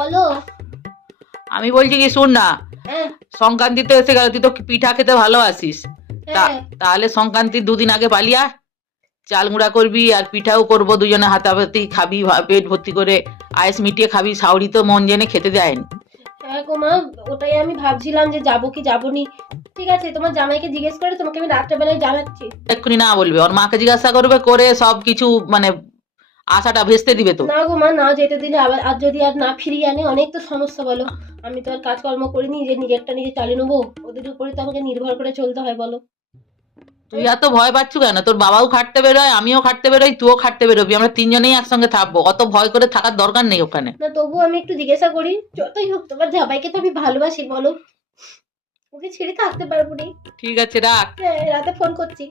বলো। আমি বলছি কি শোন না, হ্যাঁ সংক্রান্তি তো এসে গেল, তুই তো পিঠা খেতে ভালোবাসিস। হ্যাঁ তাহলে সংক্রান্তির 2 দিন আগে পালিয়া, চাল গুঁড়া করবি আর পিঠাও করবো, দুজনে হাতাহাতি খাবি, পেট ভর্তি করে আয়েস মিটিয়ে খাবি। সাউরি তো মন জেনে খেতে দেয়নি। হ্যাঁ গো মা, ওটাই আমি ভাবছিলাম যে যাবো কি যাবো নি। ঠিক আছে, তোমার জামাইকে জিজ্ঞেস করে তোমাকে আমি রাত্রেবেলায় জানাচ্ছি। এক্ষুনি না বলবে, ওর মাকে জিজ্ঞাসা করবে, করে সব কিছু মানে আশাটা ভেস্তে দিবে তো। না গো মা, না যেতে দিলে আবার আর যদি আর না ফিরিয়ে আনে অনেক তো সমস্যা বলো। আমি তো আর কাজকর্ম করিনি যে নিজেরটা নিজে চালিয়ে নেবো, ওদের উপরে তো আমাকে নির্ভর করে চলতে হয় বলো। তুই এত ভয় পাচ্ছ কেন? তোর বাবাও খাটতে বেরোয়, আমিও খাটতে বেরোই, তুইও খাটতে বেরোবি, আমরা 3জনেই একসঙ্গে থাকবো। অত ভয় করে থাকার দরকার নেই ওখানে। না তবু আমি একটু জিজ্ঞাসা করি, যতই হোক তোমার জামাইকে তো আমি ভালোবাসি বলো, ওকে ছেড়ে থাকতে পারবো নি। ঠিক আছে রাখ। হ্যাঁ, রাতে ফোন করছি।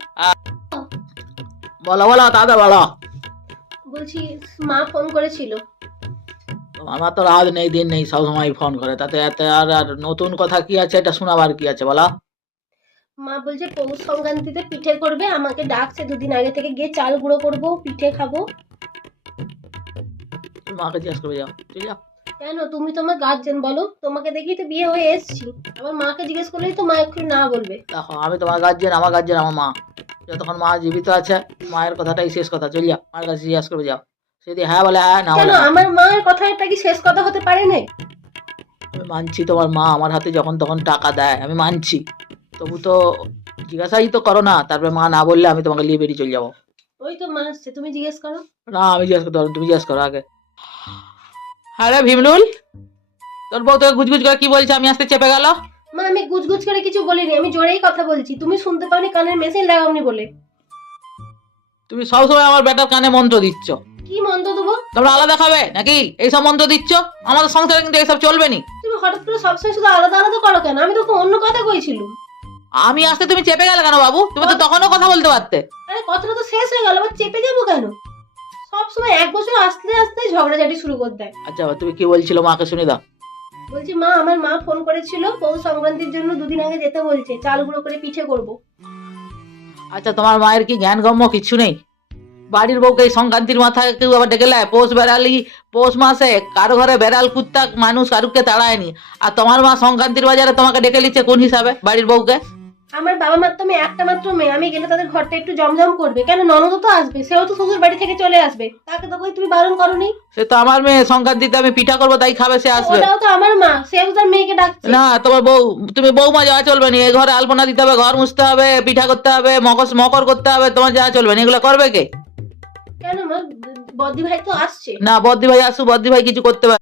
বলো বলো দাদা বলো। বলছি মা ফোন করেছিল। আমার তো রাত নেই দিন নেই, সবসময় ফোন করে, তাতে এত আর আর নতুন কথা কি আছে? এটা শোনাবার কি আছে বলো। মা বলছে পৌষ সংক্রান্তিতে পিঠে করবে, আমাকে ডাকছে 2 দিন আগে থেকে, গিয়ে চাল গুঁড়ো করবো, পিঠে খাবো। তুমি মাকে জিজ্ঞাসা করবে, যাও তুই যাও। কেন, তুমি তো আমার গার্জেন বলো, তোমাকে দেখেই তো বিয়ে হয়ে এসেছি। আমার মাকে জিজ্ঞেস করলেই তো মা এক্ষুনি না বলবে। দেখো আমি তোমার গার্জেন, আমার গার্জেন আমার মা। যতক্ষণ মা জীবিত আছে মায়ের কথাটাই শেষ কথা। চল যাও, মায়ের কাছে জিজ্ঞাসা করবে, যাও। যদি হ্যাঁ বলে হ্যাঁ, না কেন, বলে না। আমার মায়ের কথাটা কি শেষ কথা হতে পারে না? আমি মানছি তোমার মা আমার হাতে যখন তখন টাকা দেয়, আমি মানছি, তবু তো জিজ্ঞাসাই তো করো না। তারপরে মা না বললে আমি তোমাকে নিয়ে বেরিয়ে চলে যাবো। ওই তো মা আসছে, তুমি জিজ্ঞেস করো। না আমি জিজ্ঞাসা করতে পারবো না, তুমি জিজ্ঞাসা করো আগে। আরে ভীমরুল, তোর বউ তোকে গুজগুজ করে কি বলছে? আমি আসতে চেপে গেল। মা আমি গুজগুজ করে কিছু বলিনি, আমি জোরেই কথা বলছি, তুমি শুনতে পাওনি, কানের মেশিন লাগাওনি বলে। তুমি সবসময় আমার বেটার কানে মন্ত্র দিচ্ছ। কি মন্ত্র দেবো? তোমরা আলাদা খাবে নাকি এইসব মন্ত্র দিচ্ছ? আমাদের সংসারে কিন্তু এইসব চলবে নি। তুমি হঠাৎ করে সবসময় শুধু আলাদা আলাদা করো কেন? আমি তোকে অন্য কথা কইছিলাম। আমি আসতে তুমি চেপে গেলে কেন বাবু? তুমি তো তখনও কথা বলতে পারতে। আরে কথাটা তো শেষ হয়ে গেল, আবার চেপে যাবো কেন? সবসময় এক বছর আসতে আসতে ঝগড়াঝাটি শুরু করে দেয়। আচ্ছা তুমি কি বলছিল মাকে শুনে দাও। বলছি মা, আমার মা ফোন করেছিল, পৌষ সংক্রান্তির জন্য 2 দিন আগে যেতে বলছে, চাল গুঁড়ো করে পিঠে করবো। আচ্ছা তোমার মায়ের কি জ্ঞান গম্য কিচ্ছু নেই? বাড়ির বউকে এই সংক্রান্তির মাথায় কেউ আবার ডেকে নেয়? পৌষ বেড়ালি, পৌষ মাসে কারো ঘরে বেড়াল কুত্তা মানুষ কারুকে তাড়ায়নি, আর তোমার মা সংক্রান্তির বাজারে তোমাকে ডেকে নিচ্ছে কোন হিসাবে বাড়ির বউকে? আমার বাবা মার তো আমি একটা মাত্র মেয়ে, আমি গেলে তাদের ঘরটা একটু জমজম করবে কেন? ননদ তো আসবে, সেও তো শ্বশুর বাড়ি থেকে চলে আসবে, তাকে তো কই তুমি বারণ করনি? সে তো আমার মেয়ে, সংক্রান্তিতে আমি পিঠা করবো তাই খাবে, সে আসবে। ওটাও তো আমার মা, সেও তার মেয়েকে ডাকছে। না তোমার বউ, তুমি বৌমা যাওয়া চলবে না। এই ঘরে আলপনা দিতে হবে, ঘর মুছতে হবে, পিঠা করতে হবে, মকর করতে হবে, তোমার যাওয়া চলবে না। এগুলো করবে কে? কেন মা, বদ্দি ভাই তো আসছে। না বদ্দি ভাই আসু, বদ্দি ভাই কিছু করতে পারে।